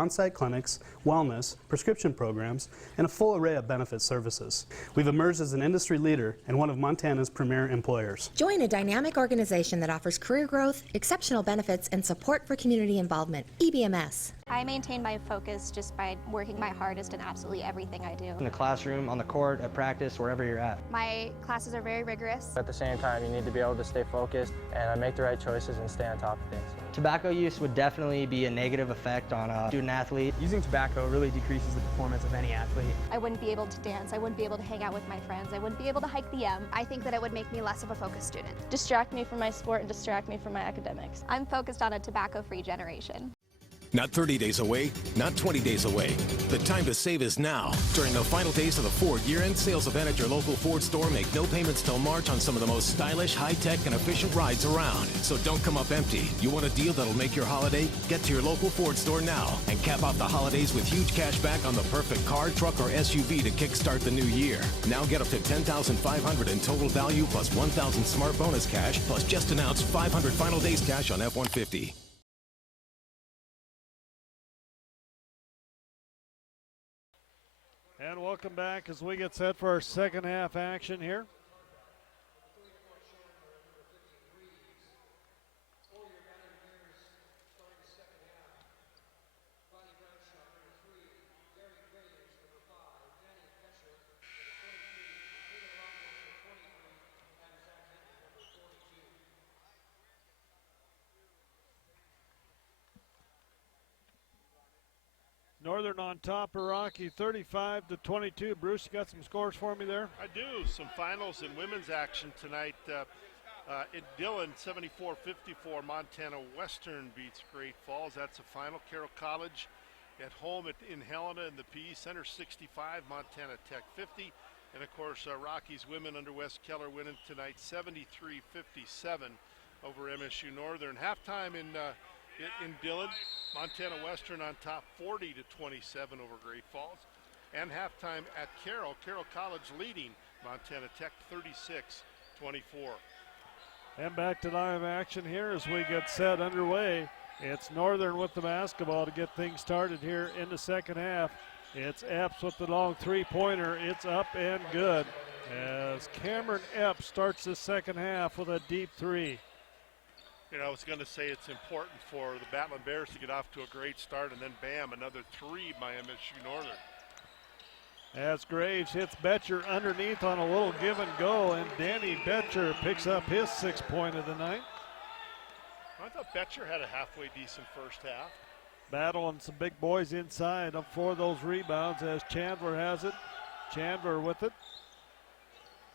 on-site clinics, wellness, prescription programs, and a full array of benefit services. We've emerged as an industry leader and one of Montana's premier employers. Join a dynamic organization that offers career growth, exceptional benefits, and support for community involvement. EBMS. I maintain my focus just by working my hardest in absolutely everything I do. In the classroom, on the court, at practice, wherever you're at. My classes are very rigorous. At the same time, you need to be able to stay focused and make the right choices and stay on top of things. Tobacco use would definitely be a negative effect on a student athlete. Using tobacco really decreases the performance of any athlete. I wouldn't be able to dance. I wouldn't be able to hang out with my friends. I wouldn't be able to hike the M. I think that it would make me less of a focused student. Distract me from my sport and distract me from my academics. I'm focused on a tobacco-free generation. Not 30 days away, not 20 days away. The time to save is now. During the final days of the Ford year-end sales event at your local Ford store, make no payments till March on some of the most stylish, high-tech, and efficient rides around. So don't come up empty. You want a deal that'll make your holiday? Get to your local Ford store now and cap off the holidays with huge cash back on the perfect car, truck, or SUV to kickstart the new year. Now get up to $10,500 in total value plus $1,000 smart bonus cash plus just announced $500 final days cash on F-150. And welcome back as we get set for our second half action here. Northern on top of Rocky, 35-22. Bruce, you got some scores for me there? I do. Some finals and women's action tonight. In Dillon, 74-54. Montana Western beats Great Falls. That's a final. Carroll College at home in Helena in the PE Center, 65. Montana Tech, 50. And, of course, Rockies women under Wes Keller winning tonight, 73-57 over MSU Northern. Halftime in Dillon, Montana Western on top 40-27 over Great Falls. And halftime at Carroll College leading Montana Tech 36-24. And back to live action here as we get set underway. It's Northern with the basketball to get things started here in the second half. It's Epps with the long three-pointer. It's up and good as Cameron Epps starts the second half with a deep three. You know, I was going to say it's important for the Battlin Bears to get off to a great start, and then bam, another three by MSU Northern. As Graves hits Betcher underneath on a little give and go, and Danny Betcher picks up his 6th point of the night. I thought Betcher had a halfway decent first half. Battling some big boys inside for those rebounds as Chandler has it. Chandler with it.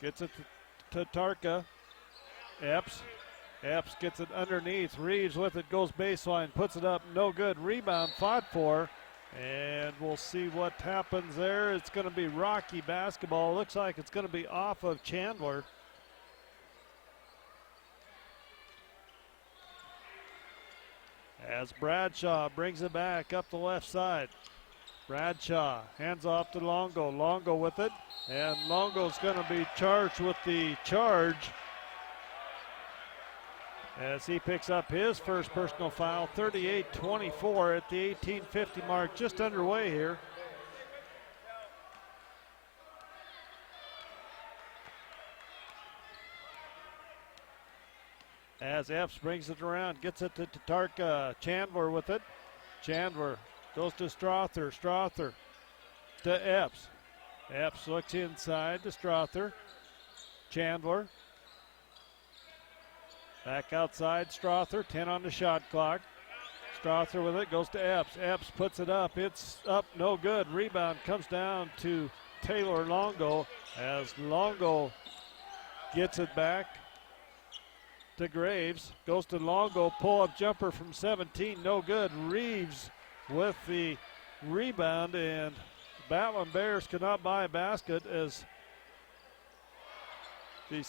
Gets it to Tarka. Epps gets it underneath. Reeves with it, goes baseline, puts it up, no good. Rebound fought for, and we'll see what happens there. It's going to be Rocky basketball. Looks like it's going to be off of Chandler. As Bradshaw brings it back up the left side. Bradshaw hands off to Longo. Longo with it, and Longo's going to be charged with the charge as he picks up his first personal foul. 38-24 at the 18:50 mark, just underway here. As Epps brings it around, gets it to Tatarka. Chandler with it. Chandler goes to Strother. Strother to Epps. Epps looks inside to Strother. Chandler. Back outside, Strother, 10 on the shot clock. Strother with it, goes to Epps. Epps puts it up, it's up, no good. Rebound comes down to Taylor Longo as Longo gets it back to Graves. Goes to Longo, pull-up jumper from 17, no good. Reeves with the rebound, and Battlin Bears cannot buy a basket as the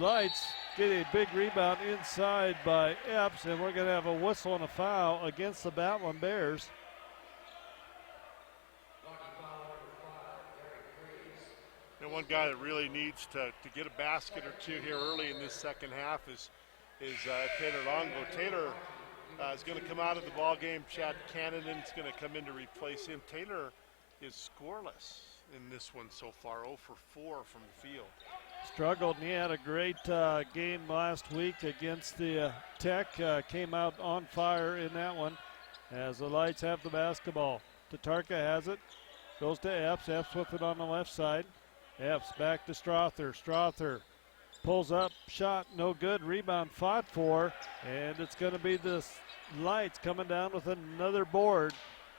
Lights get a big rebound inside by Epps, and we're going to have a whistle and a foul against the Battlin Bears. And one guy that really needs to get a basket or two here early in this second half is Taylor Longo. Taylor is going to come out of the ball game. Chad Cannon's going to come in to replace him. Taylor is scoreless in this one so far, 0 for 4 from the field. Struggled, and he had a great game last week against the Tech. Came out on fire in that one as the Lights have the basketball. Tatarka has it, goes to Epps. Epps with it on the left side. Epps back to Strother. Strother pulls up, shot, no good. Rebound fought for, and it's going to be the Lights coming down with another board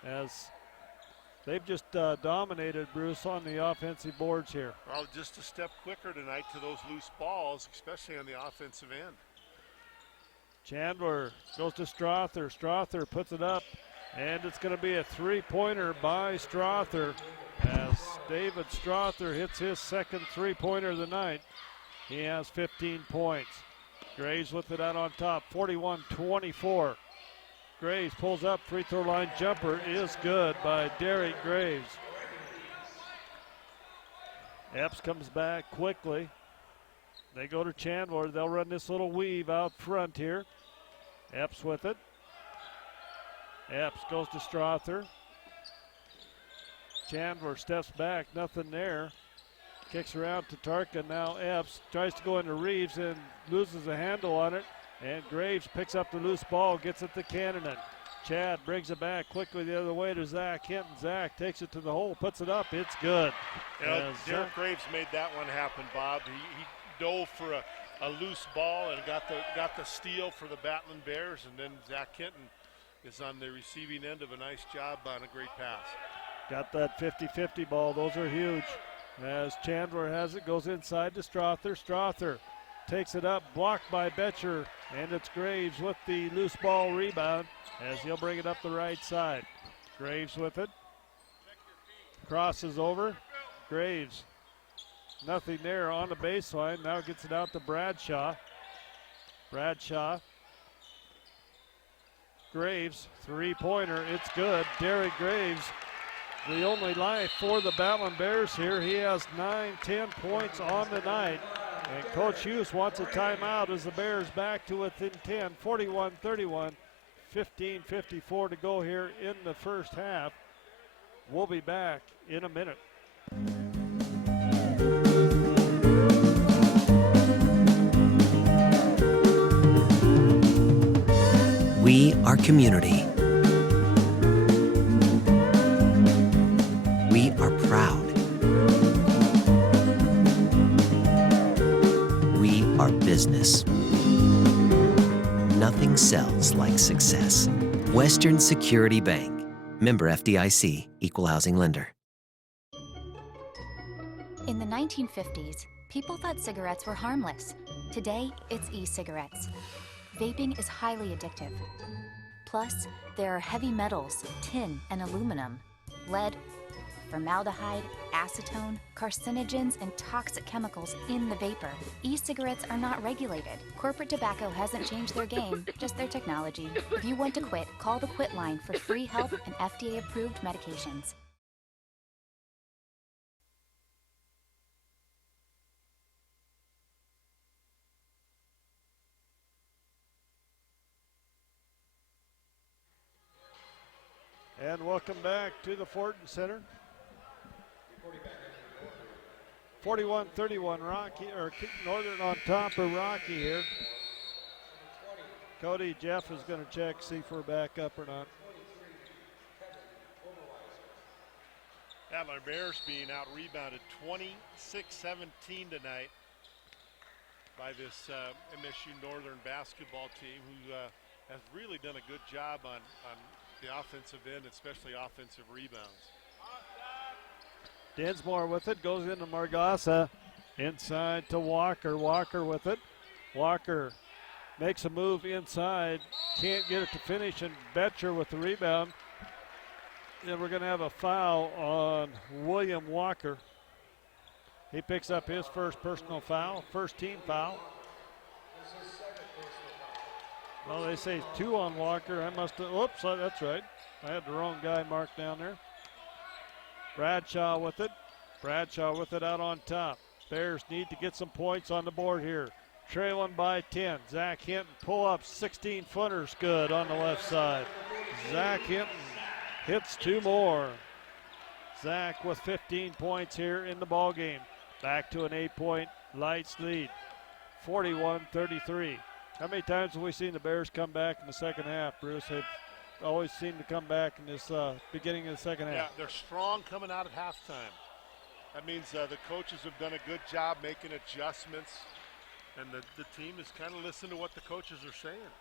as they've just dominated, Bruce, on the offensive boards here. Well, just a step quicker tonight to those loose balls, especially on the offensive end. Chandler goes to Strother. Strother puts it up, and it's going to be a three-pointer by Strother as David Strother hits his second three-pointer of the night. He has 15 points. Graves with it out on top, 41-24. Graves pulls up, free throw line jumper is good by Derek Graves. Epps comes back quickly. They go to Chandler. They'll run this little weave out front here. Epps with it. Epps goes to Strother. Chandler steps back, nothing there. Kicks around to Tarka. Now Epps tries to go into Reeves and loses a handle on it. And Graves picks up the loose ball, gets it to Cannon. Chad brings it back quickly the other way to Zach Hinton. Zach takes it to the hole, puts it up. It's good. Derek Graves made that one happen, Bob. He dove for a loose ball and got the steal for the Battlin Bears, and then Zach Hinton is on the receiving end of a nice job on a great pass. Got that 50-50 ball. Those are huge. As Chandler has it, goes inside to Strother. Strother takes it up, blocked by Betcher, and it's Graves with the loose ball rebound as he'll bring it up the right side. Graves with it. Crosses over. Graves, nothing there on the baseline. Now gets it out to Bradshaw. Bradshaw. Graves, three-pointer, it's good. Derek Graves, the only life for the Battlin Bears here. He has 9-10 points on the night. And Coach Hughes wants a timeout as the Bears back to within 10, 41-31, 15:54 to go here in the first half. We'll be back in a minute. We are community. We are proud. We are business. Nothing sells like success. Western Security Bank. Member FDIC, Equal Housing Lender. In the 1950s, people thought cigarettes were harmless. Today, it's e-cigarettes. Vaping is highly addictive. Plus, there are heavy metals, tin and aluminum, lead, formaldehyde, acetone, carcinogens, and toxic chemicals in the vapor. E-cigarettes are not regulated. Corporate tobacco hasn't changed their game, just their technology. If you want to quit, call the Quit line for free help and FDA-approved medications. And welcome back to the Fortin Center. 41-31, Rocky, or Northern on top of Rocky here. Cody, Jeff is going to check, see if we're back up or not. Battler Bears being out-rebounded 26-17 tonight by this MSU Northern basketball team who has really done a good job on the offensive end, especially offensive rebounds. Dinsmore with it, goes into Margasa, inside to Walker. Walker with it. Walker makes a move inside, can't get it to finish, and Betcher with the rebound. And we're going to have a foul on William Walker. He picks up his first personal foul, first team foul. Well, they say 2 on Walker. I must have, whoops, that's right. I had the wrong guy marked down there. Bradshaw with it. Bradshaw with it out on top. Bears need to get some points on the board here. trailing by 10. Zach Hinton pull up 16-footers good on the left side. Zach Hinton hits 2 more. Zach with 15 points here in the ball game. Back to an 8-point Lights lead, 41-33. How many times have we seen the Bears come back in the second half, Bruce? They've always seemed to come back in this beginning of the second half. Yeah, they're strong coming out at halftime. That means the coaches have done a good job making adjustments, and the team has kind of listened to what the coaches are saying.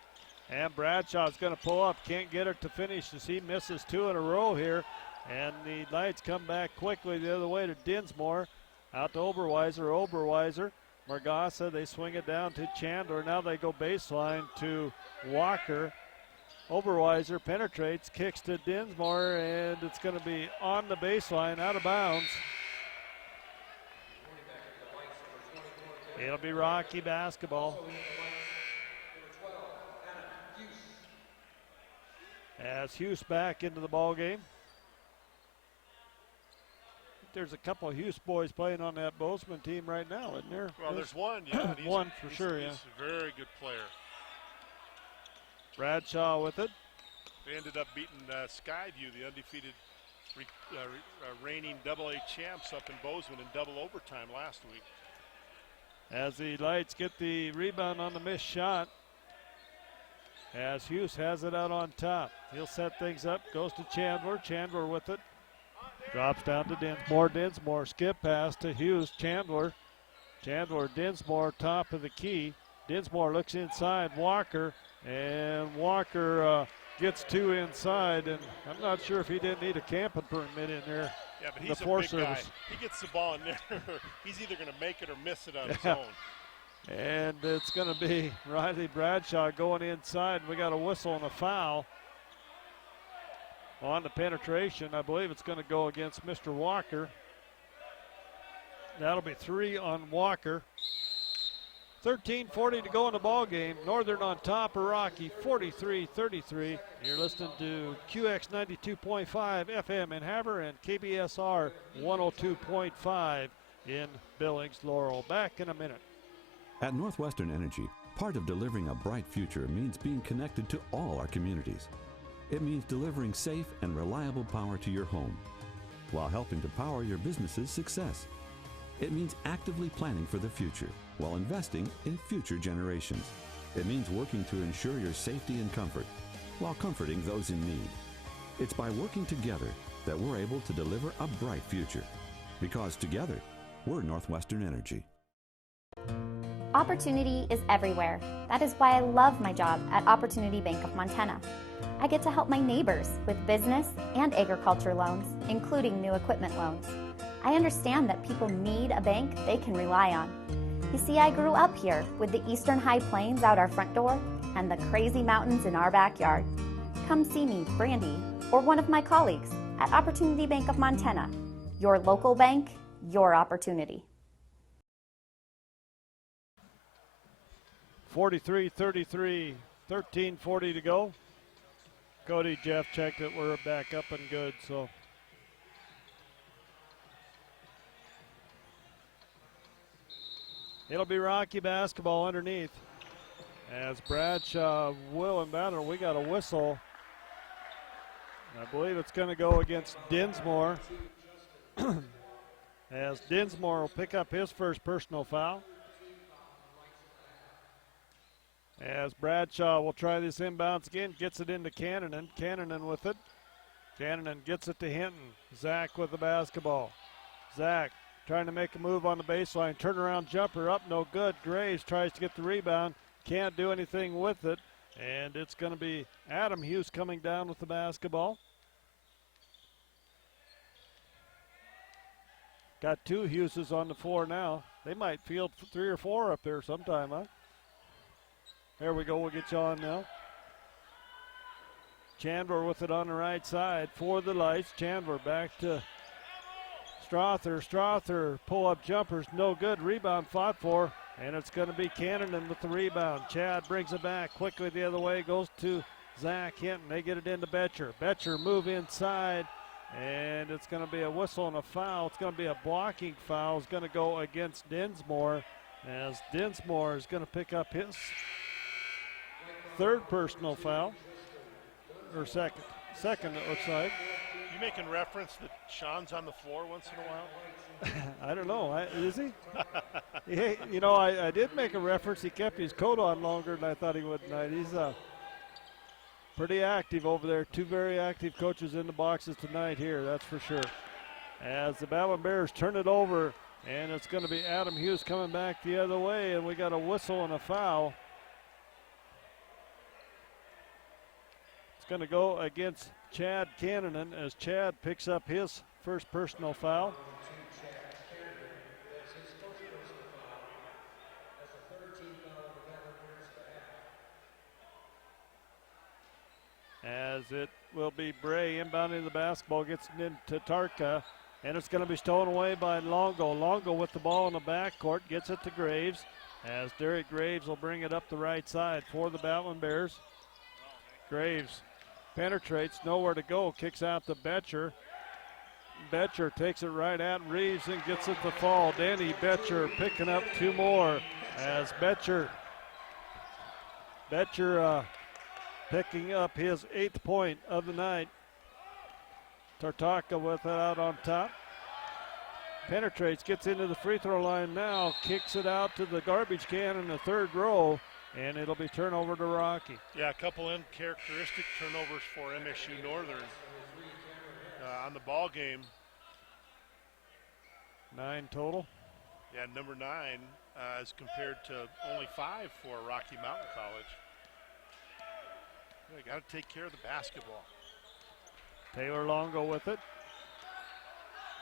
And Bradshaw's going to pull up, can't get it to finish as he misses 2 in a row here. And the Knights come back quickly the other way to Dinsmore. Out to Oberweiser, Margassa, they swing it down to Chandler. Now they go baseline to Walker. Oberweiser penetrates, kicks to Dinsmore, and it's going to be on the baseline, out of bounds. It'll be Rocky basketball. As Hughes back into the ball game. There's a couple of Hughes boys playing on that Bozeman team right now, isn't there? Well, there's one, yeah. One for sure, yeah. He's a very good player. Bradshaw with it. They ended up beating Skyview, the undefeated reigning AA champs up in Bozeman in double overtime last week. As the Lights get the rebound on the missed shot. As Hughes has it out on top. He'll set things up, goes to Chandler. Chandler with it. Drops down to Dinsmore. Dinsmore skip pass to Hughes. Chandler, Dinsmore, top of the key. Dinsmore looks inside Walker, and Walker gets 2 inside, and I'm not sure if he didn't need a camping permit in there. Yeah, but he's a big guy. He gets the ball in there. He's either going to make it or miss it on his own. And it's going to be Riley Bradshaw going inside. We got a whistle and a foul on the penetration. I believe it's going to go against Mr. Walker. That'll be 3 on Walker. 13:40 to go in the ball game. Northern on top of Rocky, 43-33. You're listening to QX 92.5 FM in Havre and KBSR 102.5 in Billings, Laurel. Back in a minute. At Northwestern Energy, part of delivering a bright future means being connected to all our communities. It means delivering safe and reliable power to your home while helping to power your business's success. It means actively planning for the future while investing in future generations. It means working to ensure your safety and comfort while comforting those in need. It's by working together that we're able to deliver a bright future. Because together, we're Northwestern Energy. Opportunity is everywhere. That is why I love my job at Opportunity Bank of Montana. I get to help my neighbors with business and agriculture loans, including new equipment loans. I understand that people need a bank they can rely on. You see, I grew up here with the eastern high plains out our front door and the crazy mountains in our backyard. Come see me, Brandy, or one of my colleagues at Opportunity Bank of Montana. Your local bank, your opportunity. 43-33, 13:40 to go. Cody, Jeff checked it. We're back up and good, so. It'll be Rocky basketball underneath. As Bradshaw will inbound, we got a whistle. I believe it's going to go against Dinsmore. As Dinsmore will pick up his first personal foul. As Bradshaw will try this inbounds again, gets it into Cannonen. Cannonen with it. Cannonen gets it to Hinton. Zach with the basketball. Zach trying to make a move on the baseline. Turnaround jumper up, no good. Graves tries to get the rebound. Can't do anything with it. And it's going to be Adam Hughes coming down with the basketball. Got 2 Hugheses on the floor now. They might field 3 or 4 up there sometime, huh? There we go, we'll get you on now. Chandler with it on the right side for the Lights. Chandler back to Strother. Strother, pull-up jumpers, no good. Rebound fought for, and it's going to be Cannonen with the rebound. Chad brings it back quickly the other way, goes to Zach Hinton. They get it into Betcher. Betcher move inside, and it's going to be a whistle and a foul. It's going to be a blocking foul. It's going to go against Dinsmore. as Dinsmore is going to pick up his third personal foul, or second, it looks like. You making reference that Sean's on the floor once in a while? I don't know, is he? You know, I did make a reference. He kept his coat on longer than I thought he would tonight. He's pretty active over there. Two very active coaches in the boxes tonight here, that's for sure. As the Battlin Bears turn it over, and it's going to be Adam Hughes coming back the other way, and we got a whistle and a foul. It's going to go against Chad Cannonen as Chad picks up his first personal foul. As it will be Bray inbounding the basketball, gets it into Tarka, and it's going to be stolen away by Longo. Longo with the ball in the backcourt, gets it to Graves, as Derek Graves will bring it up the right side for the Battlin Bears. Graves penetrates, nowhere to go, kicks out to Betcher. Betcher takes it right at Reeves and gets it to fall. Danny Betcher picking up two more as Betcher picking up his 8th point of the night. Tartaka with it out on top. Penetrates, gets into the free throw line now, kicks it out to the garbage can in the third row, and it'll be turnover to Rocky. Yeah, a couple uncharacteristic turnovers for MSU Northern on the ball game. 9 total. Yeah, number 9 as compared to only 5 for Rocky Mountain College. They got to take care of the basketball. Taylor Longo with it.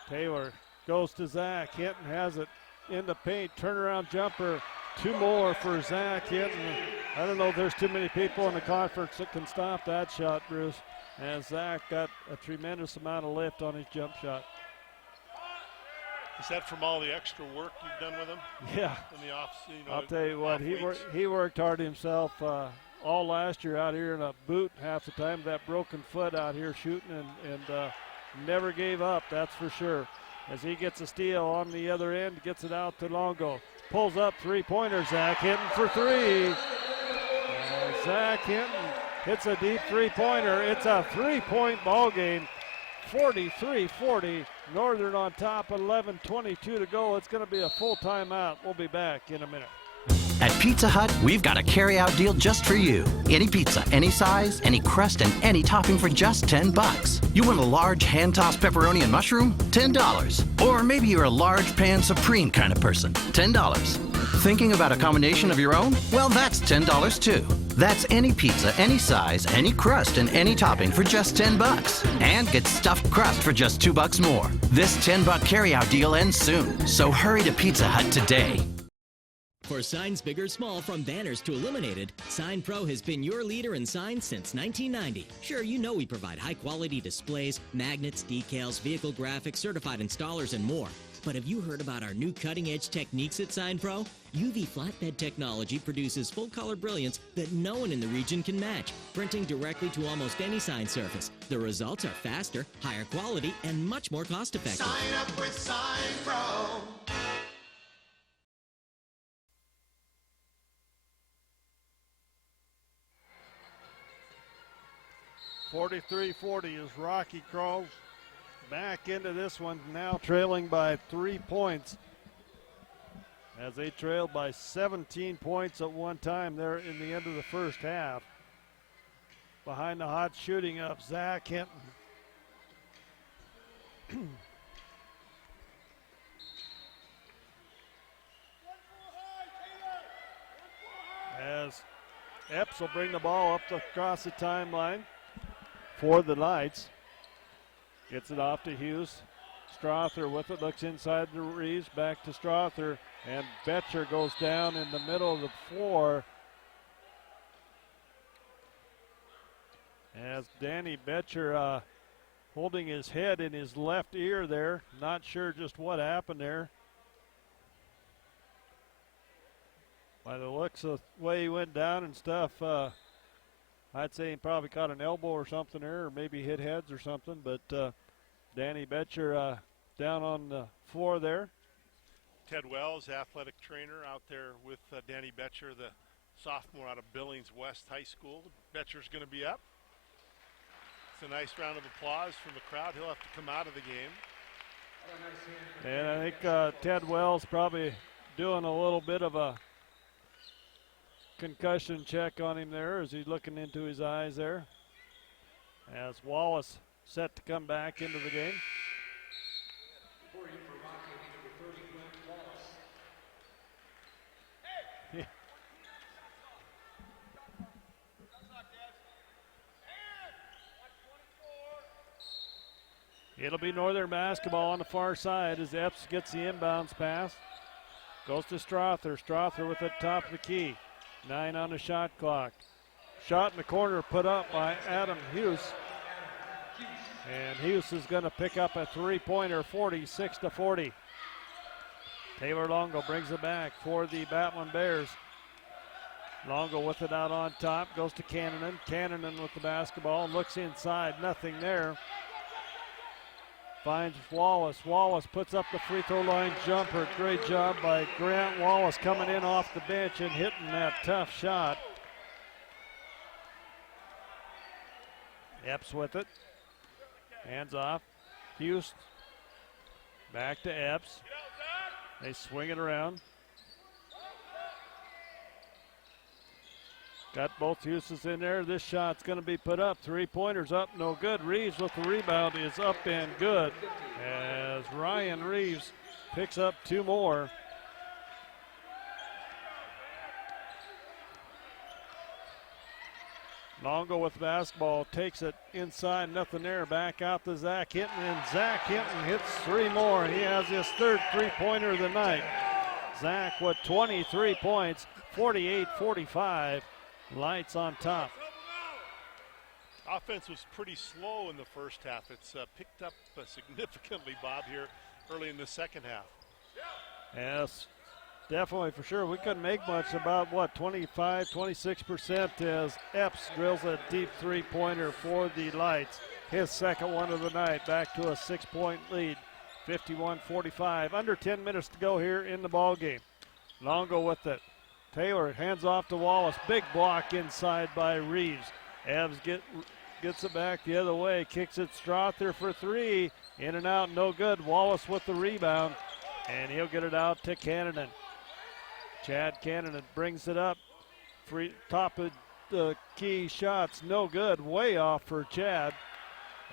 Taylor goes to Zach. Hinton has it in the paint. Turnaround jumper. 2 more for Zach Hinton. I don't know if there's too many people in the conference that can stop that shot, Bruce. And Zach got a tremendous amount of lift on his jump shot. Is that from all the extra work you've done with him? Yeah. In the off, I'll tell you what, he worked hard himself all last year out here in a boot half the time, that broken foot out here shooting, and never gave up, that's for sure. As he gets a steal on the other end, gets it out to Longo. Pulls up three-pointer, Zach Hinton for 3. And Zach Hinton hits a deep three-pointer. It's a 3-point ball game, 43-40. Northern on top, 11:22 to go. It's going to be a full timeout. We'll be back in a minute. At Pizza Hut, we've got a carry-out deal just for you. Any pizza, any size, any crust, and any topping for just $10. You want a large hand-tossed pepperoni and mushroom? $10. Or maybe you're a large pan supreme kind of person. $10. Thinking about a combination of your own? Well, that's $10 too. That's any pizza, any size, any crust, and any topping for just $10. And get stuffed crust for just $2 more. This $10 carry-out deal ends soon, so hurry to Pizza Hut today. For signs big or small, from banners to illuminated, Sign Pro has been your leader in signs since 1990. Sure, you know we provide high-quality displays, magnets, decals, vehicle graphics, certified installers, and more. But have you heard about our new cutting-edge techniques at Sign Pro? UV flatbed technology produces full-color brilliance that no one in the region can match, printing directly to almost any sign surface. The results are faster, higher quality, and much more cost-effective. Sign up with Sign Pro. 43-40 as Rocky crawls back into this one, now trailing by 3 points. As they trailed by 17 points at one time there in the end of the first half. Behind the hot shooting of Zach Hinton. As Epps will bring the ball up across the timeline for the Knights. Gets it off to Hughes. Strother with it, looks inside the Reeves, back to Strother, and Betcher goes down in the middle of the floor. As Danny Betcher holding his head in his left ear there, not sure just what happened there. By the looks of the way he went down and stuff, I'd say he probably caught an elbow or something there, or maybe hit heads or something, but Danny Betcher down on the floor there. Ted Wells, athletic trainer out there with Danny Betcher, the sophomore out of Billings West High School. Betcher's going to be up. It's a nice round of applause from the crowd. He'll have to come out of the game. And I think Ted Wells probably doing a little bit of a concussion check on him there as he's looking into his eyes there. As Wallace set to come back into the game. It'll be Northern basketball on the far side as Epps gets the inbounds pass. Goes to Strother. Strother with the top of the key. 9 on the shot clock. Shot in the corner put up by Adam Hughes. And Hughes is going to pick up a three-pointer, 46-40. Taylor Longo brings it back for the Battlin Bears. Longo with it out on top. Goes to Cannonen. Cannonen with the basketball. Looks inside. Nothing there. Finds Wallace. Wallace puts up the free throw line jumper. Great job by Grant Wallace coming in off the bench and hitting that tough shot. Epps with it. Hands off. Hughes. Back to Epps. They swing it around. Got both Hughes in there. This shot's going to be put up. Three-pointers up, no good. Reeves with the rebound is up and good as Ryan Reeves picks up 2 more. Longo with basketball, takes it inside, nothing there. Back out to Zach Hinton, and Zach Hinton hits 3 more. He has his 3rd three-pointer of the night. Zach with 23 points, 48-45. Lights on top. Offense was pretty slow in the first half. It's picked up significantly, Bob, here early in the second half. Yes, definitely for sure. We couldn't make much, about what, 25, 26% as Epps drills a deep three-pointer for the Lights. His 2nd one of the night, back to a 6-point lead, 51-45. Under 10 minutes to go here in the ball game. Longo with it. Taylor hands off to Wallace. Big block inside by Reeves. Evs gets it back the other way. Kicks it Strother for 3. In and out, no good. Wallace with the rebound. And he'll get it out to Cannonen. Chad Cannonen brings it up. Free top of the key shots, no good. Way off for Chad.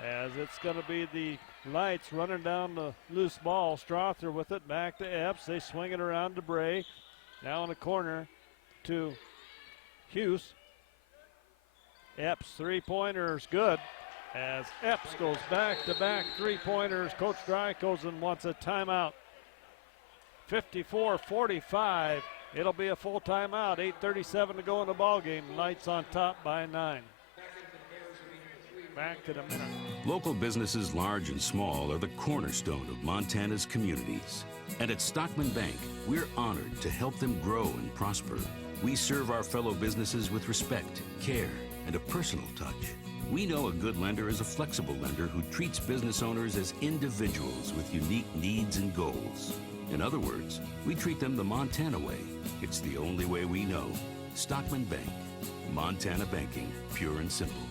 As it's going to be the Lights running down the loose ball. Strother with it back to Epps. They swing it around to Bray. Now in the corner to Hughes. Epps three-pointers good as Epps goes back-to-back three-pointers. Coach Drykosen wants a timeout. 54-45. It'll be a full timeout. 8:37 to go in the ball game. Lights on top by 9. Back to the minute. Local businesses, large and small, are the cornerstone of Montana's communities. And at Stockman Bank, we're honored to help them grow and prosper. We serve our fellow businesses with respect, care, and a personal touch. We know a good lender is a flexible lender who treats business owners as individuals with unique needs and goals. In other words, we treat them the Montana way. It's the only way we know. Stockman Bank. Montana banking, pure and simple.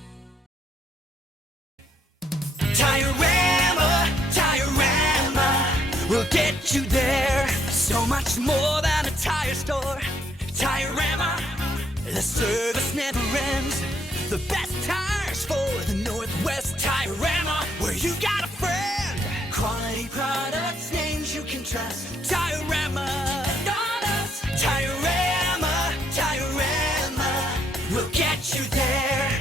Tire-Rama will get you there. So much more than a tire store. Tire-Rama, the service never ends. The best tires for the Northwest. Tire-Rama, where you got a friend. Quality products, names you can trust. Tire-Rama, on us. Tire-Rama, Tire-Rama will get you there.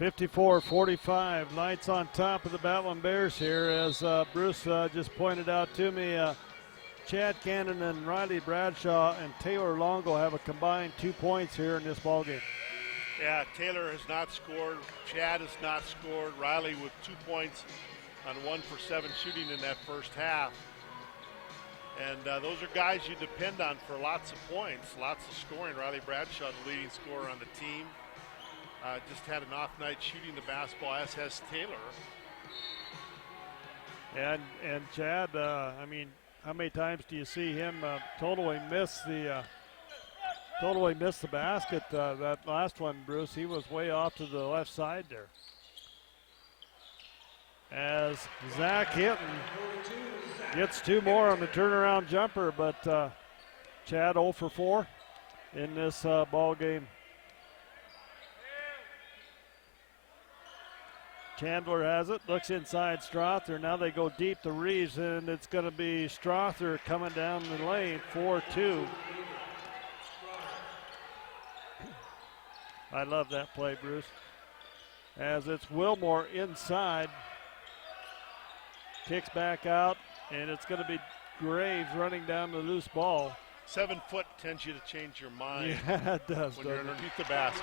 .54-45, Lights on top of the Battlin Bears here, as Bruce just pointed out to me. Chad Cannon and Riley Bradshaw and Taylor Longo have a combined 2 points here in this ballgame. Yeah, Taylor has not scored. Chad has not scored. Riley with 2 points on 1 for 7 shooting in that first half. And those are guys you depend on for lots of points, lots of scoring. Riley Bradshaw, the leading scorer on the team. Just had an off night shooting the basketball, as has Taylor. And Chad, I mean, how many times do you see him totally miss the basket? That last one, Bruce, he was way off to the left side there. As Zach Hinton gets 2 more on the turnaround jumper, but Chad 0 for 4 in this ball game. Chandler has it, looks inside Strother. Now they go deep to Reeves, and it's going to be Strother coming down the lane, 4-2. I love that play, Bruce. As it's Wilmore inside. Kicks back out, and it's going to be Graves running down the loose ball. 7 foot tends you to change your mind. Yeah, it does. When you're underneath the basket.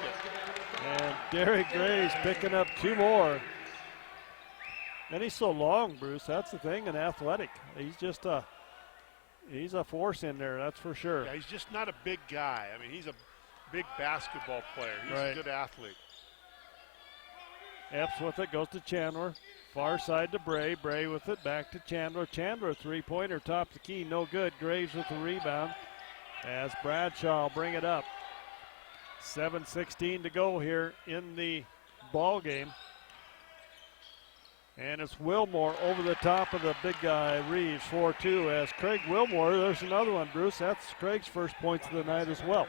And Derek Graves picking up 2 more. And he's so long, Bruce. That's the thing, and athletic. He's just he's a force in there, that's for sure. Yeah, he's just not a big guy. I mean, he's a big basketball player. He's a good athlete. Epps with it, goes to Chandler. Far side to Bray. Bray with it, back to Chandler. Chandler, 3-pointer, top the key, no good. Graves with the rebound as Bradshaw will bring it up. 7:16 to go here in the ball game. And it's Wilmore over the top of the big guy, Reeves, 4-2. As Craig Wilmore, there's another one, Bruce. That's Craig's first points of the night as well.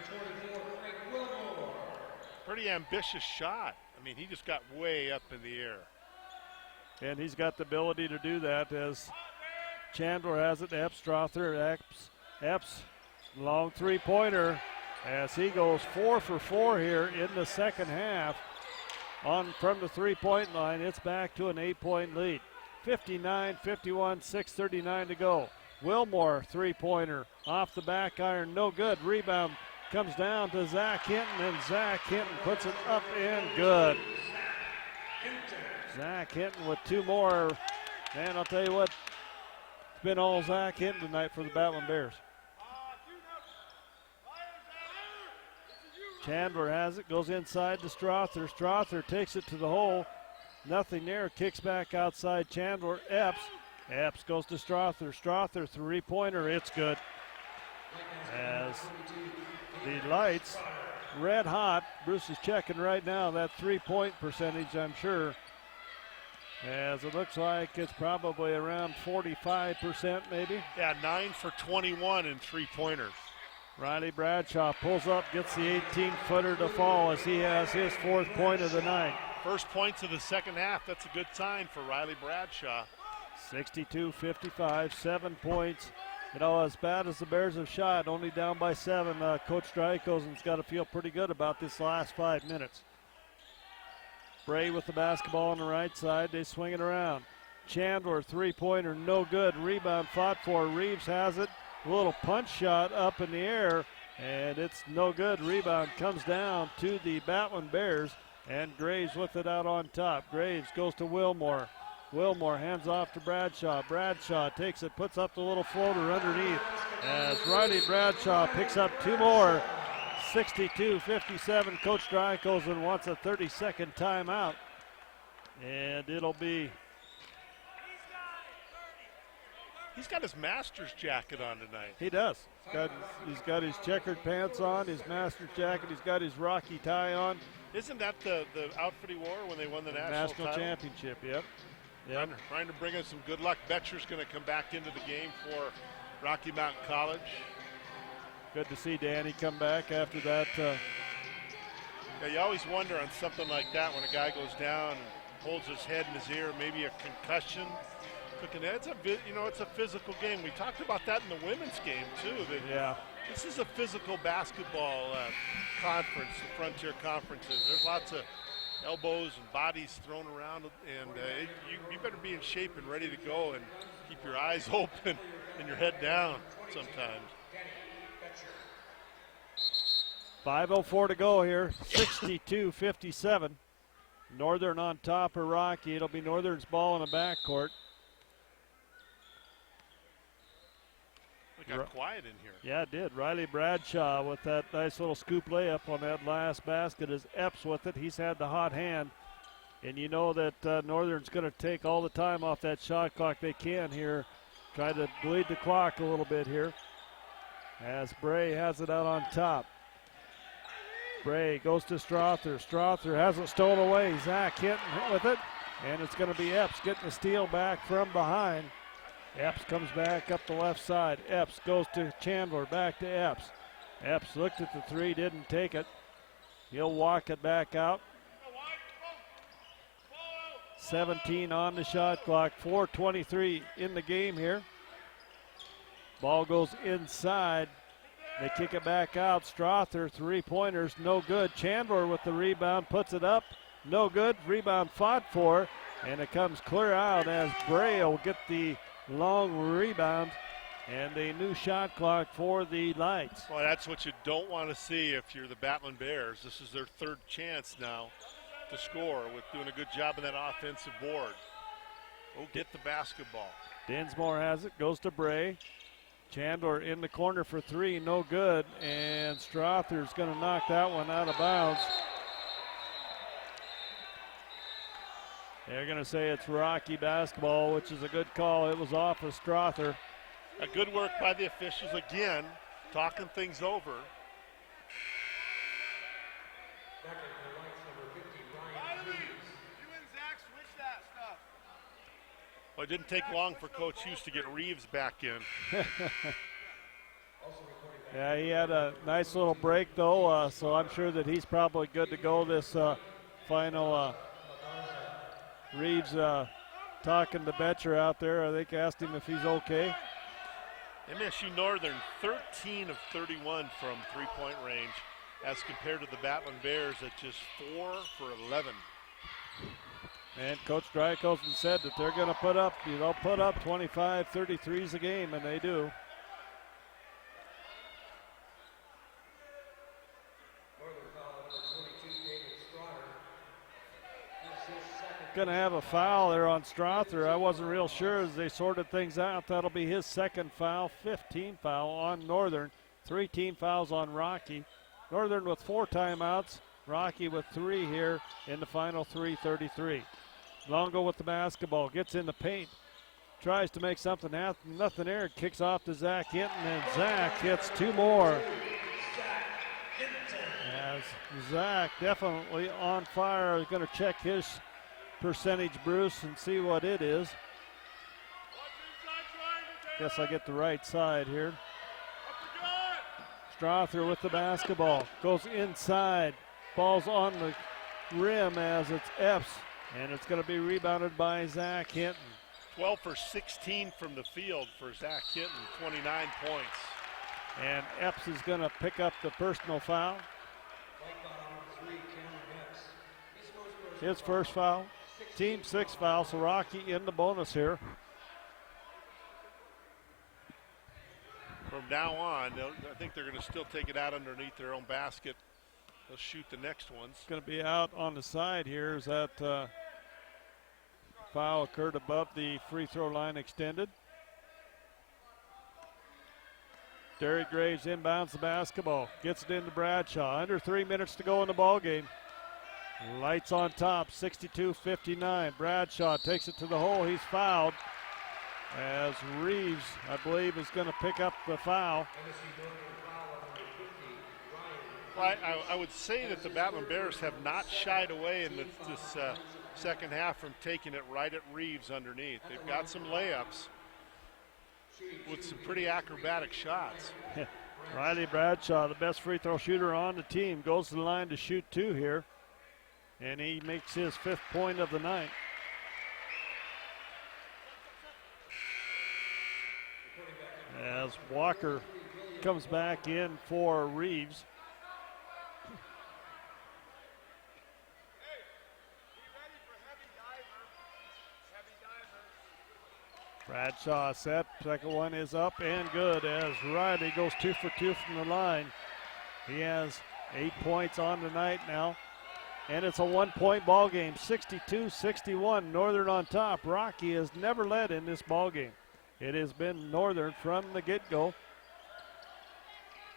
Pretty ambitious shot. I mean, he just got way up in the air. And he's got the ability to do that as Chandler has it. Epps, Strother, Epps, long 3-pointer as he goes 4 for 4 here in the second half. From the 3-point line, it's back to an 8-point lead. 59-51, 6:39 to go. Wilmore, 3-pointer, off the back iron, no good. Rebound comes down to Zach Hinton, and Zach Hinton puts it up and good. Zach Hinton with 2 more. Man, I'll tell you what, it's been all Zach Hinton tonight for the Battlin Bears. Chandler has it, goes inside to Strother. Strother takes it to the hole. Nothing there, kicks back outside Chandler. Epps goes to Strother. Strother, 3-pointer, it's good. As the lights, red hot. Bruce is checking right now that 3-point percentage, I'm sure. As it looks like it's probably around 45% maybe. Yeah, 9 for 21 in 3-pointers. Riley Bradshaw pulls up, gets the 18-footer to fall as he has his 4th point of the night. First points of the second half, that's a good sign for Riley Bradshaw. 62-55, 7 points. You know, as bad as the Bears have shot, only down by 7, Coach Strykosen's got to feel pretty good about this last 5 minutes. Bray with the basketball on the right side, they swing it around. Chandler, 3-pointer, no good. Rebound fought for, Reeves has it. A little punch shot up in the air, and it's no good. Rebound comes down to the Battlin Bears, and Graves with it out on top. Graves goes to Wilmore. Wilmore hands off to Bradshaw. Bradshaw takes it, puts up the little floater underneath as Riley Bradshaw picks up 2 more. 62-57. Coach Strykosen wants a 30-second timeout, and it'll be. He's got his Masters jacket on tonight. He does. He's got his checkered pants on, his Masters jacket. He's got his Rocky tie on. Isn't that the outfit he wore when they won the national title? Championship? Yep. Trying to bring us some good luck. Betcher's going to come back into the game for Rocky Mountain College. Good to see Danny come back after that. Yeah, you always wonder on something like that when a guy goes down and holds his head in his ear, maybe a concussion. It's a physical game. We talked about that in the women's game too. This is a physical basketball conference, the Frontier Conferences. There's lots of elbows and bodies thrown around, and you better be in shape and ready to go and keep your eyes open and your head down sometimes. 5:04 to go here. 62-57. Northern on top of Rocky. It'll be Northern's ball in the backcourt. It got quiet in here. Yeah, it did. Riley Bradshaw with that nice little scoop layup on that last basket as Epps with it. He's had the hot hand And you know that Northern's going to take all the time off that shot clock they can here. Try to bleed the clock a little bit here as Bray has it out on top. Bray goes to Strother. Strother has it stolen away. Zach Hinton with it. And it's going to be Epps getting the steal back from behind. Epps comes back up the left side. Epps goes to Chandler, back to Epps. Epps looked at the three, didn't take it. He'll walk it back out. 17 on the shot clock, 4:23 in the game here. Ball goes inside. They kick it back out. Strother, three-pointers, no good. Chandler with the rebound, puts it up, no good. Rebound fought for, and it comes clear out as Bray will get the long rebound and a new shot clock for the Lights. Well, that's what you don't want to see if you're the Battlin Bears. This is their third chance now to score with doing a good job on that offensive board. Oh, get the basketball. Dinsmore has it, goes to Bray. Chandler in the corner for three, no good, and Strother's going to knock that one out of bounds. They're going to say it's Rocky basketball, which is a good call. It was off of Strother. A good work by the officials again, talking things over. Well, it didn't take long for Coach Hughes to get Reeves back in. Yeah, he had a nice little break, though, so I'm sure that he's probably good to go this final. Reeves talking to Betcher out there. I think asked him if he's okay. MSU Northern 13 of 31 from three-point range as compared to the Battlin Bears at just 4 for 11. And Coach Drykosen said that they're going to put up 25, 33s a game, and they do. Going to have a foul there on Strother. I wasn't real sure as they sorted things out. That'll be his second foul, 15 foul on Northern. 3 team fouls on Rocky. Northern with 4 timeouts. Rocky with 3 here in the final 3:33. Longo with the basketball, gets in the paint, tries to make something happen. Nothing there. Kicks off to Zach Hinton, and Zach hits 2 more. As Zach definitely on fire. Is going to check his percentage, Bruce, and see what it is. Guess I get the right side here. Strother with the basketball, goes inside. Ball's on the rim as it's Epps, and it's going to be rebounded by Zach Hinton. 12 for 16 from the field for Zach Hinton, 29 points. And Epps is going to pick up the personal foul. His first foul. Team 6 foul, so Rocky in the bonus here. From now on, I think they're going to still take it out underneath their own basket. They'll shoot the next ones. It's going to be out on the side here as that foul occurred above the free throw line extended. Derek Graves inbounds the basketball, gets it into Bradshaw. Under 3 minutes to go in the ball game. Lights on top, 62-59. Bradshaw takes it to the hole. He's fouled as Reeves, I believe, is going to pick up the foul. Well, I would say that the Battlin Bears have not shied away in this second half from taking it right at Reeves underneath. They've got some layups with some pretty acrobatic shots. Riley Bradshaw, the best free throw shooter on the team, goes to the line to shoot 2 here. And he makes his 5th point of the night. As Walker comes back in for Reeves. Bradshaw set, second one is up and good as Riley goes 2 for 2 from the line. He has 8 points on the night now. And it's a 1-point ball game, 62-61, Northern on top. Rocky has never led in this ball game. It has been Northern from the get-go.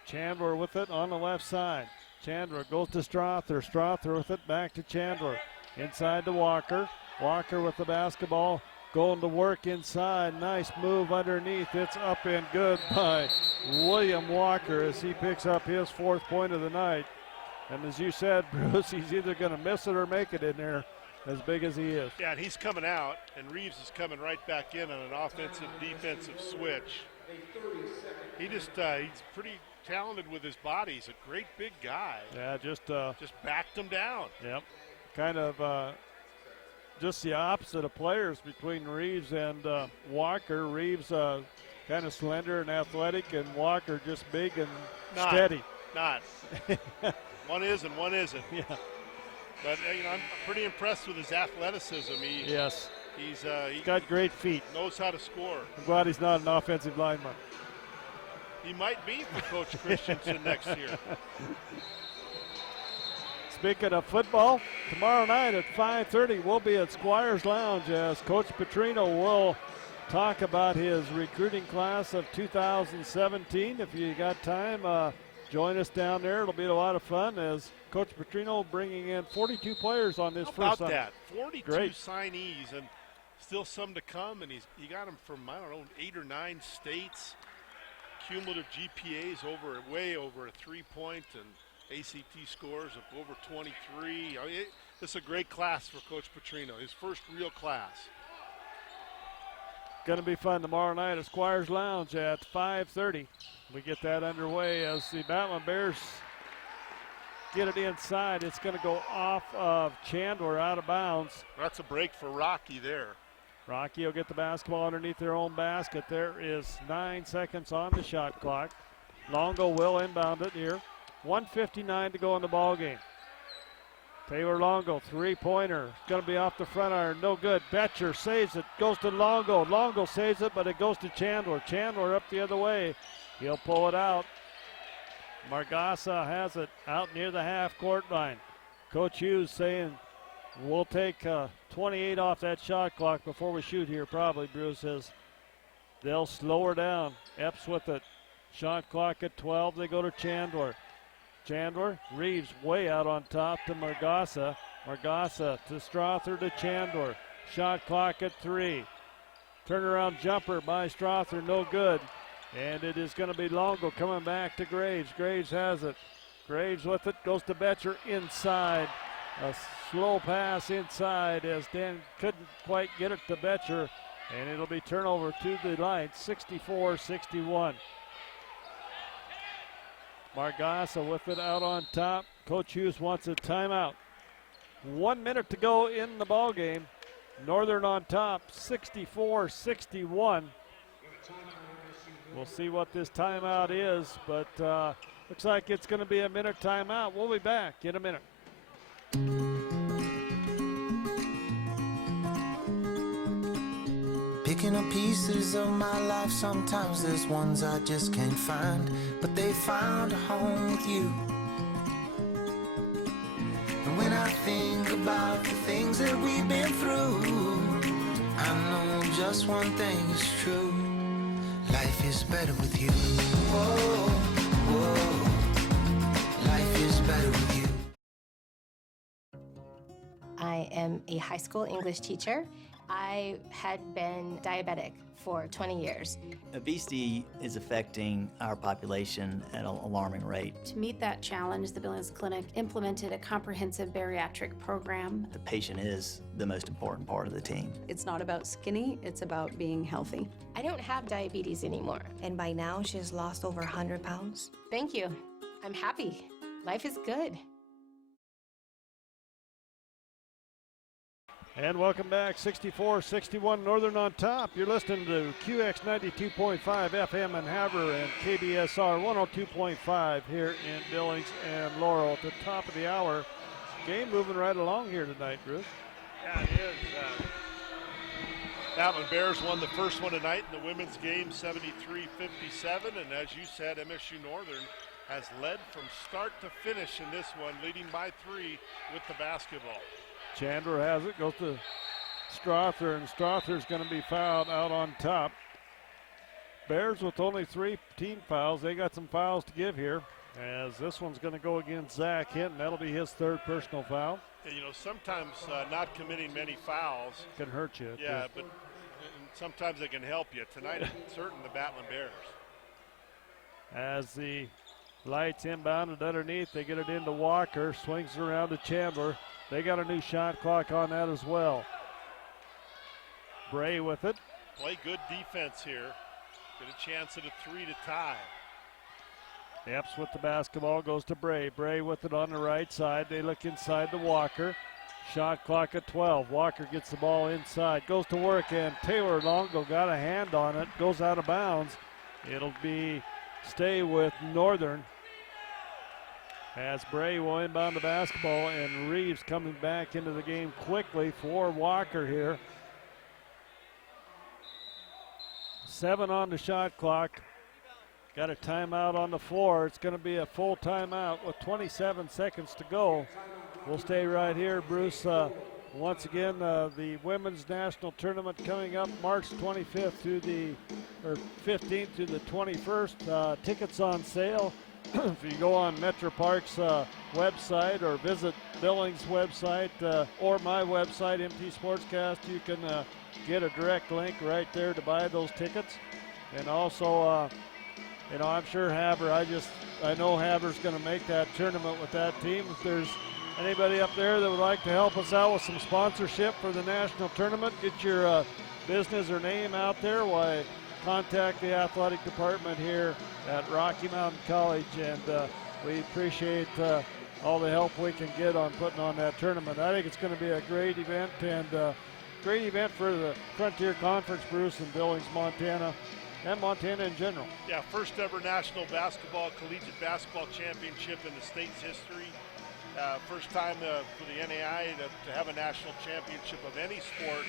Chandler with it on the left side. Chandler goes to Strother. Strother with it back to Chandler. Inside to Walker. Walker with the basketball. Going to work inside. Nice move underneath. It's up and good by William Walker as he picks up his 4th point of the night. And as you said, Bruce, he's either going to miss it or make it in there, as big as he is. Yeah, and he's coming out, and Reeves is coming right back in on an offensive-defensive switch. He's pretty talented with his body. He's a great big guy. Yeah, just backed him down. Yep, kind of just the opposite of players between Reeves and Walker. Reeves kind of slender and athletic, and Walker just big and steady. Not. One is and one isn't. Yeah. But I'm pretty impressed with his athleticism. Yes. He's got great feet. Knows how to score. I'm glad he's not an offensive lineman. He might be for Coach Christensen next year. Speaking of football, tomorrow night at 5:30, we'll be at Squires Lounge as Coach Petrino will talk about his recruiting class of 2017. If you got time, join us down there. It'll be a lot of fun as Coach Petrino bringing in 42 players on this How first about Sunday. that? 42 Great. signees and still some to come, and he got them from, 8 or 9 states. Cumulative GPAs way over a 3-point, and ACT scores of over 23. This is a great class for Coach Petrino, his first real class. Going to be fun tomorrow night at Squires Lounge at 5:30. We get that underway as the Battlin Bears get it inside. It's going to go off of Chandler out of bounds. That's a break for Rocky there. Rocky will get the basketball underneath their own basket. There is 9 seconds on the shot clock. Longo will inbound it here. 1:59 to go in the ball game. Taylor Longo, 3-pointer. It's going to be off the front iron. No good. Betcher saves it. Goes to Longo. Longo saves it, but it goes to Chandler. Chandler up the other way. He'll pull it out. Margasa has it out near the half-court line. Coach Hughes saying, we'll take 28 off that shot clock before we shoot here, probably, Bruce says. They'll slow her down. Epps with it. Shot clock at 12. They go to Chandler. Chandler, Reeves way out on top to Margasa. Margasa to Strother to Chandler. Shot clock at 3. Turnaround jumper by Strother, no good. And it is going to be Longo coming back to Graves. Graves has it. Graves with it, goes to Betcher inside. A slow pass inside as Dan couldn't quite get it to Betcher. And it'll be turnover to the line, 64-61. Margasa with it out on top. Coach Hughes wants a timeout. 1 minute to go in the ball game. Northern on top, 64-61. We'll see what this timeout is, but looks like it's going to be a minute timeout. We'll be back in a minute. Picking up pieces of my life, sometimes there's ones I just can't find, but they found a home with you. And when I think about the things that we've been through, I know just one thing is true. Life is better with you. Whoa, whoa. Life is better with you. I am a high school English teacher. I had been diabetic for 20 years. Obesity is affecting our population at an alarming rate. To meet that challenge, the Billings Clinic implemented a comprehensive bariatric program. The patient is the most important part of the team. It's not about skinny, it's about being healthy. I don't have diabetes anymore. And by now, she's lost over 100 pounds. Thank you. I'm happy. Life is good. And welcome back, 64-61 Northern on top. You're listening to QX 92.5 FM in Havre and KBSR 102.5 here in Billings and Laurel at the top of the hour. Game moving right along here tonight, Bruce. Yeah, it is. Battlin Bears won the first one tonight in the women's game, 73-57. And as you said, MSU Northern has led from start to finish in this one, leading by 3 with the basketball. Chandler has it, goes to Strother, and Strother's going to be fouled out on top. Bears with only 3 team fouls. They got some fouls to give here, as this one's going to go against Zach Hinton. That'll be his 3rd personal foul. You know, sometimes not committing many fouls can hurt you. Yeah, but sometimes it can help you. Tonight, it's certain the Battlin Bears. As the Lights inbounded underneath, they get it into Walker, swings it around to Chandler. They got a new shot clock on that as well. Bray with it. Play good defense here. Get a chance at a 3 to tie. Epps with the basketball, goes to Bray. Bray with it on the right side. They look inside to Walker. Shot clock at 12. Walker gets the ball inside, goes to work, and Taylor Longo got a hand on it, goes out of bounds. It'll be stay with Northern as Bray will inbound the basketball, and Reeves coming back into the game quickly for Walker here. 7 on the shot clock. Got a timeout on the floor. It's going to be a full timeout with 27 seconds to go. We'll stay right here, Bruce. Once again, the women's national tournament coming up March 25th through the 15th to the 21st. Tickets on sale. If you go on Metro Park's website or visit Billings' website or my website, MT Sportscast, you can get a direct link right there to buy those tickets. And also, you know, I'm sure Haber, I know Haber's going to make that tournament with that team. If there's anybody up there that would like to help us out with some sponsorship for the national tournament, get your business or name out there, why contact the athletic department here at Rocky Mountain College, and we appreciate all the help we can get on putting on that tournament. I think it's going to be a great event, and great event for the Frontier Conference, Bruce, in Billings, Montana, and Montana in general. Yeah, first ever national basketball, collegiate basketball championship in the state's history. First time for the NAI to have a national championship of any sport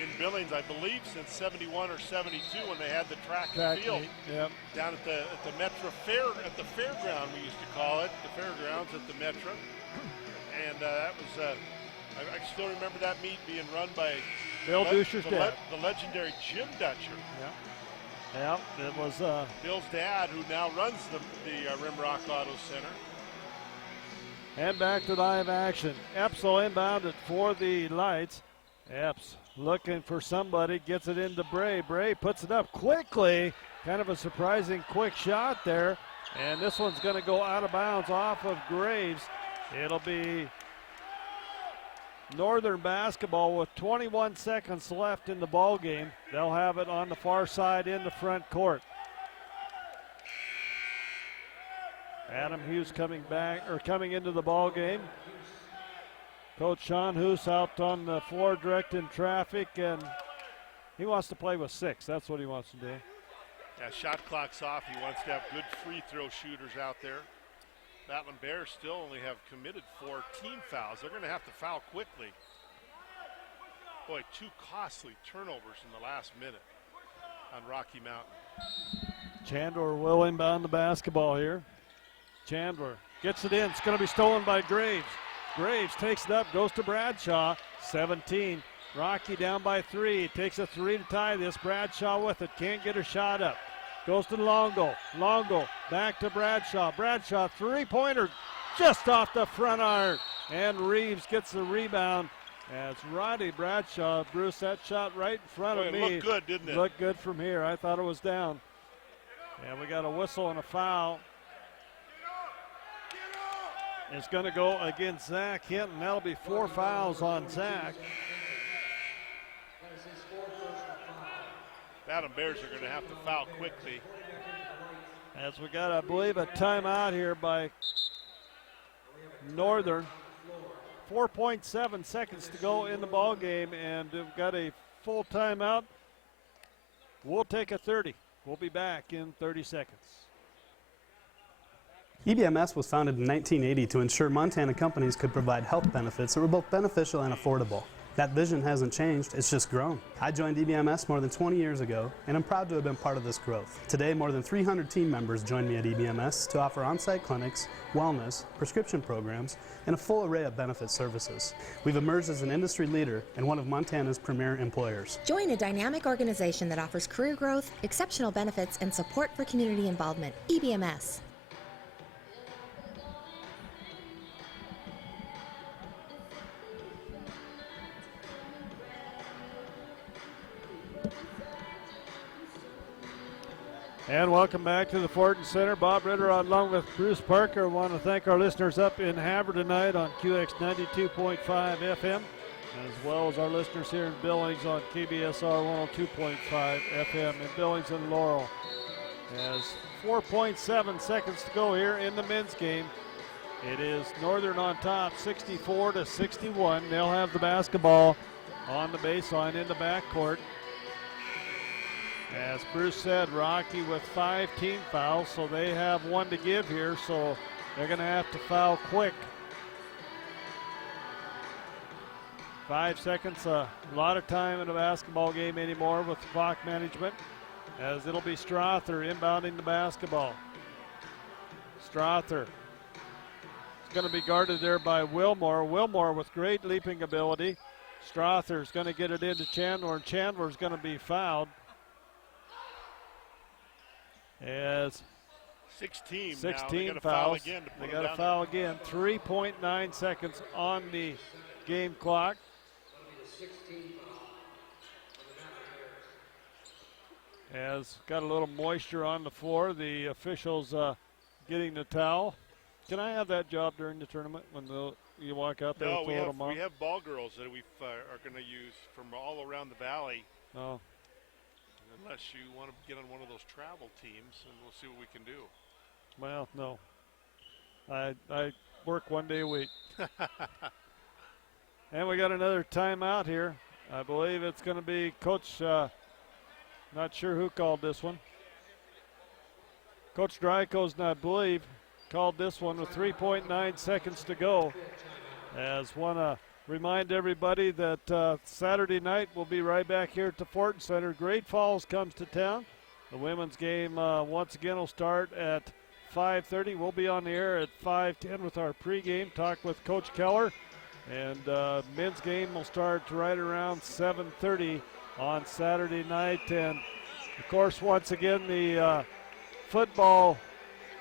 in Billings, I believe, since 71 or 72 when they had the track and field down at the Metro Fair, at the fairground we used to call it, the fairgrounds at the Metro. And that was, I still remember that meet being run by Bill Duscher's dad, the legendary Jim Dutcher. Yeah, it was Bill's dad, who now runs the Rimrock Auto Center. And back to live action. Epps will inbound it for the Lights. Epps looking for somebody, gets it into Bray. Bray puts it up quickly. Kind of a surprising quick shot there. And this one's going to go out of bounds off of Graves. It'll be Northern basketball with 21 seconds left in the ball game. They'll have it on the far side in the front court. Adam Hughes coming into the ball game. Coach Sean Hoos out on the floor directing traffic, and he wants to play with 6. That's what he wants to do. Yeah, shot clock's off. He wants to have good free throw shooters out there. Battlin Bears still only have committed 4 team fouls. They're going to have to foul quickly. Boy, 2 costly turnovers in the last minute on Rocky Mountain. Chandler will inbound the basketball here. Chandler gets it in. It's going to be stolen by Graves. Graves takes it up, goes to Bradshaw. 17. Rocky down by 3. Takes a 3 to tie this. Bradshaw with it. Can't get a shot up. Goes to Longo. Longo back to Bradshaw. Bradshaw three-pointer just off the front arc. And Reeves gets the rebound as Roddy Bradshaw, Bruce, that shot right in front of me. It looked good, didn't it? Looked good from here. I thought it was down. And we got a whistle and a foul. It's going to go against Zach Hinton. That'll be 4 fouls on Zach. Battlin Bears are going to have to foul quickly. As we got, I believe, a timeout here by Northern. 4.7 seconds to go in the ball game, and we've got a full timeout. We'll take a 30. We'll be back in 30 seconds. EBMS was founded in 1980 to ensure Montana companies could provide health benefits that were both beneficial and affordable. That vision hasn't changed, it's just grown. I joined EBMS more than 20 years ago, and I'm proud to have been part of this growth. Today, more than 300 team members join me at EBMS to offer on-site clinics, wellness, prescription programs, and a full array of benefit services. We've emerged as an industry leader and one of Montana's premier employers. Join a dynamic organization that offers career growth, exceptional benefits, and support for community involvement. EBMS. And welcome back to the Fortin Center. Bob Ritter along with Bruce Parker. Want to thank our listeners up in Havre tonight on QX 92.5 FM, as well as our listeners here in Billings on KBSR 102.5 FM in Billings and Laurel. As 4.7 seconds to go here in the men's game. It is Northern on top, 64-61. They'll have the basketball on the baseline in the backcourt. As Bruce said, Rocky with 5 team fouls, so they have one to give here, so they're going to have to foul quick. 5 seconds, a lot of time in a basketball game anymore with clock management, as it'll be Strother inbounding the basketball. Strother is going to be guarded there by Wilmore. Wilmore with great leaping ability. Strother is going to get it into Chandler, and Chandler is going to be fouled. As 16 fouls. They got to foul again. 3.9 seconds on the game clock. As got a little moisture on the floor. The officials getting the towel. Can I have that job during the tournament when you walk out there with a little mop? We have ball girls that we are going to use from all around the valley. Oh. Unless you want to get on one of those travel teams, and we'll see what we can do. Well, no. I work 1 day a week. And we got another timeout here. I believe it's going to be Coach, not sure who called this one. Coach Drykosen, I believe, called this one with 3.9 seconds to go. As want to remind everybody that Saturday night we'll be right back here at the Fortin Center. Great Falls comes to town. The women's game once again will start at 5:30. We'll be on the air at 5:10 with our pregame talk with Coach Keller. And men's game will start right around 7:30 on Saturday night. And, of course, once again, the football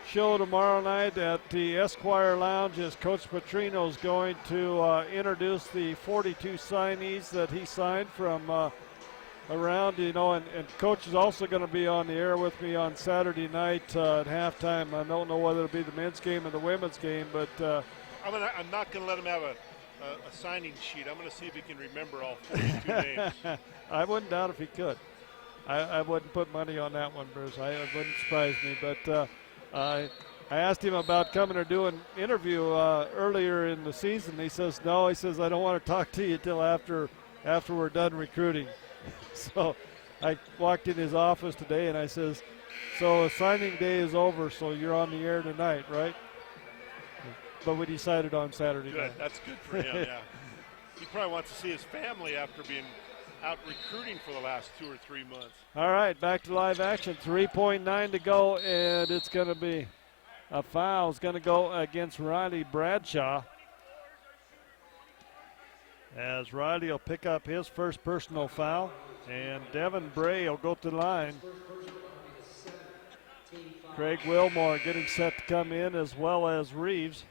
show tomorrow night at the Esquire Lounge as Coach Petrino is going to introduce the 42 signees that he signed from around, you know, and Coach is also going to be on the air with me on Saturday night at halftime. I don't know whether it'll be the men's game or the women's game, but I'm not going to let him have a signing sheet. I'm going to see if he can remember all 42 names. I wouldn't doubt if he could. I wouldn't put money on that one, Bruce. It wouldn't surprise me, but I asked him about coming or doing an interview earlier in the season. He says, no, he says, I don't want to talk to you till after we're done recruiting. So I walked in his office today and I says, so signing day is over, so you're on the air tonight, right? But we decided on Saturday night. That's good for him, yeah. He probably wants to see his family after being out recruiting for the last 2 or 3 months. All right, back to live action. 3.9 to go, and it's going to be a foul. It's going to go against Riley Bradshaw. As Riley will pick up his first personal foul, and Devin Bray will go to the line. Craig Wilmore getting set to come in, as well as Reeves.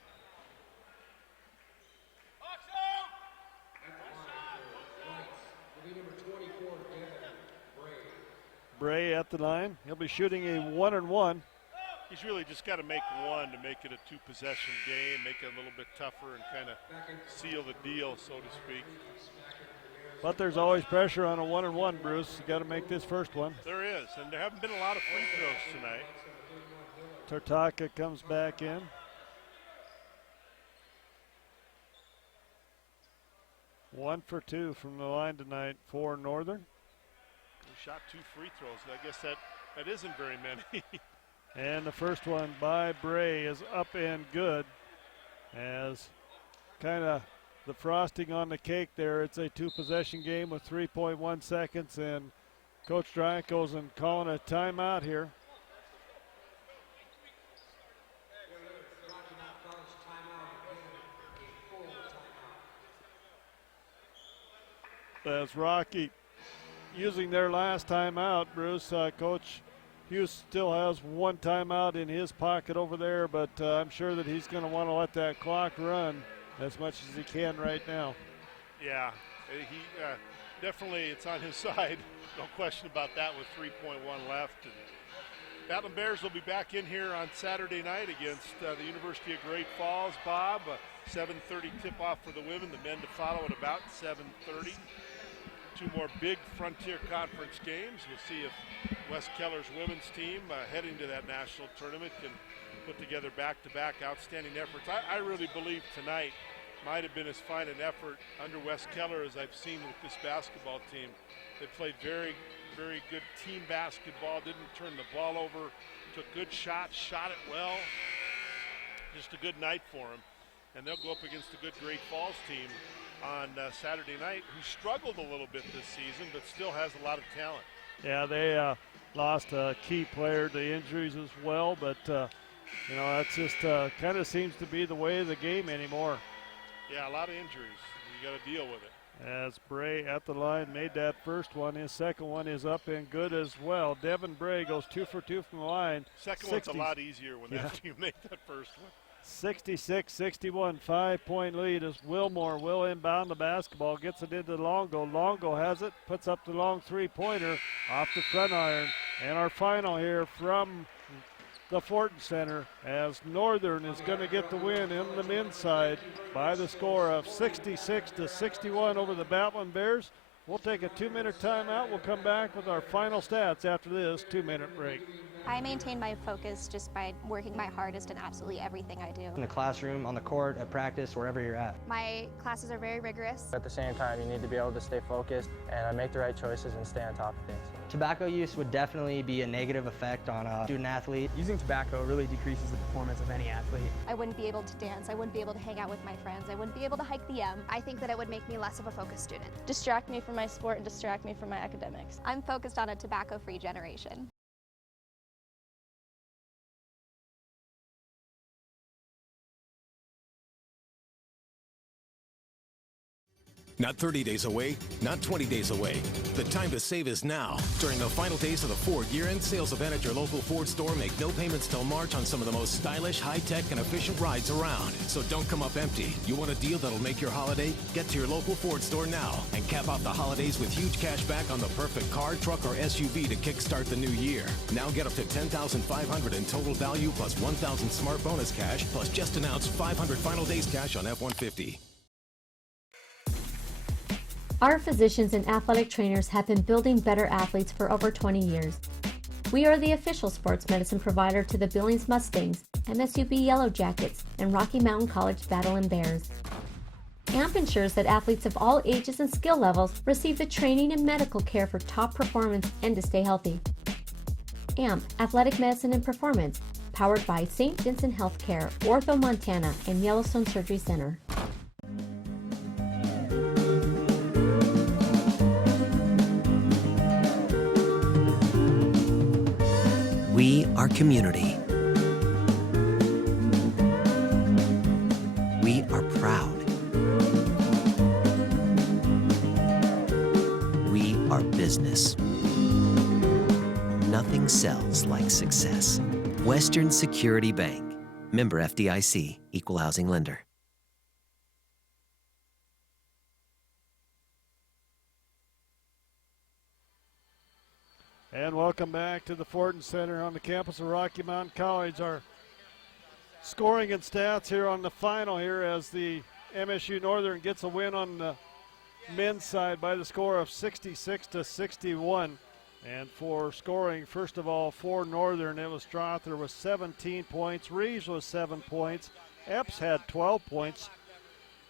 Bray at the line. He'll be shooting a 1-and-1. He's really just got to make one to make it a 2-possession game, make it a little bit tougher and kind of seal the deal, so to speak. But there's always pressure on a 1-and-1, Bruce. You got to make this first one. There is, and there haven't been a lot of free throws tonight. Tartaka comes back in. One for 2 from the line tonight for Northern. Shot 2 free throws. I guess that isn't very many. And the first one by Bray is up and good. As kind of the frosting on the cake there. It's a 2-possession game with 3.1 seconds, and Coach Drykosen calling a timeout here. As Rocky using their last timeout, Bruce, Coach Hughes still has one timeout in his pocket over there, but I'm sure that he's going to want to let that clock run as much as he can right now. Yeah, he definitely, it's on his side. No question about that with 3.1 left. And Battlin Bears will be back in here on Saturday night against the University of Great Falls. Bob, 7:30 tip-off for the women, the men to follow at about 7:30. Two more big Frontier Conference games. We'll see if West Keller's women's team heading to that national tournament can put together back-to-back outstanding efforts. I really believe tonight might have been as fine an effort under West Keller as I've seen with this basketball team. They played very good team basketball, didn't turn the ball over, took good shots, shot it well. Just a good night for them. And they'll go up against a good Great Falls team on Saturday night, who struggled a little bit this season, but still has a lot of talent. Yeah, they lost a key player to injuries as well, but that's just kind of seems to be the way of the game anymore. Yeah, a lot of injuries. You got to deal with it. As Bray at the line made that first one. His second one is up and good as well. Devin Bray goes 2 for 2 from the line. Second one's a lot easier when after you make that first one. 66-61, 5-point lead as Wilmore will inbound the basketball, gets it into Longo. Longo has it, puts up the long three-pointer off the front iron. And our final here from the Fortin Center, as Northern is going to get the win in the men's side by the score of 66-61 over the Battlin Bears. We'll take a 2-minute timeout. We'll come back with our final stats after this 2-minute break. I maintain my focus just by working my hardest in absolutely everything I do. In the classroom, on the court, at practice, wherever you're at. My classes are very rigorous. At the same time, you need to be able to stay focused and make the right choices and stay on top of things. Tobacco use would definitely be a negative effect on a student athlete. Using tobacco really decreases the performance of any athlete. I wouldn't be able to dance. I wouldn't be able to hang out with my friends. I wouldn't be able to hike the M. I think that it would make me less of a focused student. Distract me from my sport and distract me from my academics. I'm focused on a tobacco-free generation. Not 30 days away, not 20 days away. The time to save is now. During the final days of the Ford year-end sales event at your local Ford store, make no payments till March on some of the most stylish, high-tech, and efficient rides around. So don't come up empty. You want a deal that'll make your holiday? Get to your local Ford store now and cap off the holidays with huge cash back on the perfect car, truck, or SUV to kickstart the new year. Now get up to $10,500 in total value plus $1,000 smart bonus cash plus just announced $500 final days cash on F-150. Our physicians and athletic trainers have been building better athletes for over 20 years. We are the official sports medicine provider to the Billings Mustangs, MSUB Yellow Jackets, and Rocky Mountain College Battlin Bears. AMP ensures that athletes of all ages and skill levels receive the training and medical care for top performance and to stay healthy. AMP, Athletic Medicine and Performance, powered by St. Vincent Healthcare, Ortho Montana, and Yellowstone Surgery Center. We are community. We are proud. We are business. Nothing sells like success. Western Security Bank. Member FDIC, Equal Housing Lender. And welcome back to the Fortin Center on the campus of Rocky Mountain College. Our scoring and stats here on the final here as the MSU Northern gets a win on the men's side by the score of 66-61. And for scoring, first of all, for Northern, it was Strother with 17 points. Reeves was 7 points. Epps had 12 points.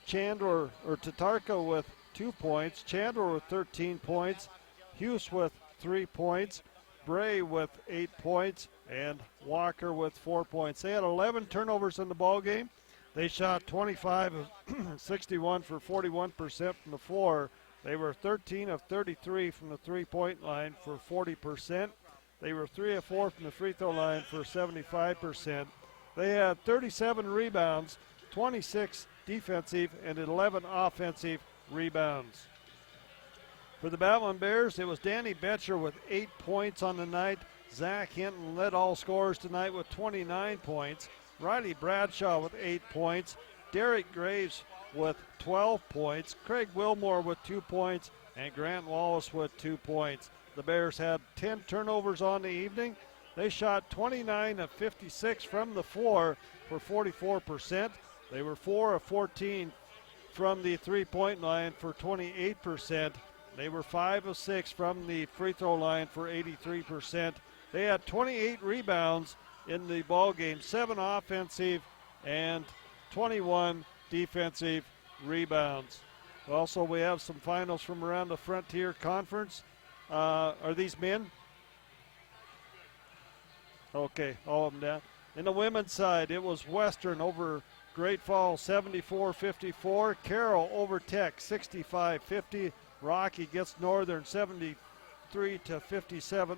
Tatarka with 2 points. Chandler with 13 points. Hughes with 3 points, Bray with 8 points, and Walker with 4 points. They had 11 turnovers in the ball game. They shot 25 of 61 for 41% from the floor. They were 13 of 33 from the three-point line for 40%. They were 3 of 4 from the free throw line for 75%. They had 37 rebounds, 26 defensive, and 11 offensive rebounds. For the Battlin Bears, it was Danny Betcher with 8 points on the night. Zach Hinton led all scorers tonight with 29 points. Riley Bradshaw with 8 points. Derek Graves with 12 points. Craig Wilmore with 2 points. And Grant Wallace with 2 points. The Bears had 10 turnovers on the evening. They shot 29 of 56 from the floor for 44%. They were 4 of 14 from the three-point line for 28%. They were 5 of 6 from the free throw line for 83%. They had 28 rebounds in the ball game, 7 offensive and 21 defensive rebounds. Also, we have some finals from around the Frontier Conference. Are these men? Okay, all of them down. In the women's side, it was Western over Great Falls 74-54. Carroll over Tech 65-50. Rocky gets Northern 73-57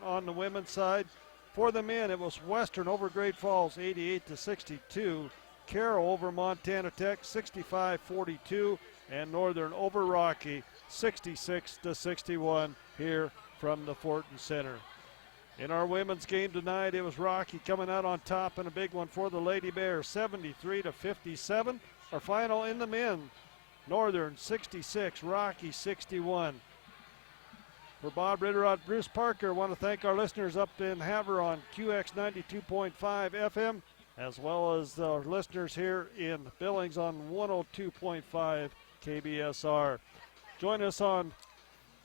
on the women's side. For the men, it was Western over Great Falls 88-62. Carroll over Montana Tech 65-42. And Northern over Rocky 66-61 here from the Fortin Center. In our women's game tonight, it was Rocky coming out on top in a big one for the Lady Bears, 73-57. Our final in the men, Northern 66, Rocky 61. For Bob Ritterod, Bruce Parker, I want to thank our listeners up in Havre on QX 92.5 FM, as well as our listeners here in Billings on 102.5 KBSR. Join us on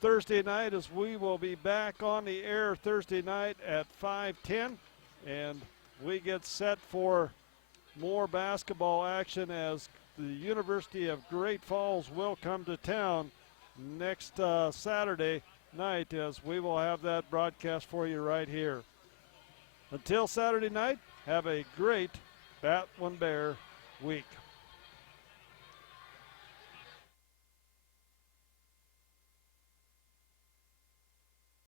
Thursday night as we will be back on the air Thursday night at 5:10, and we get set for more basketball action as the University of Great Falls will come to town next Saturday night, as we will have that broadcast for you right here. Until Saturday night, have a great Battlin Bear week.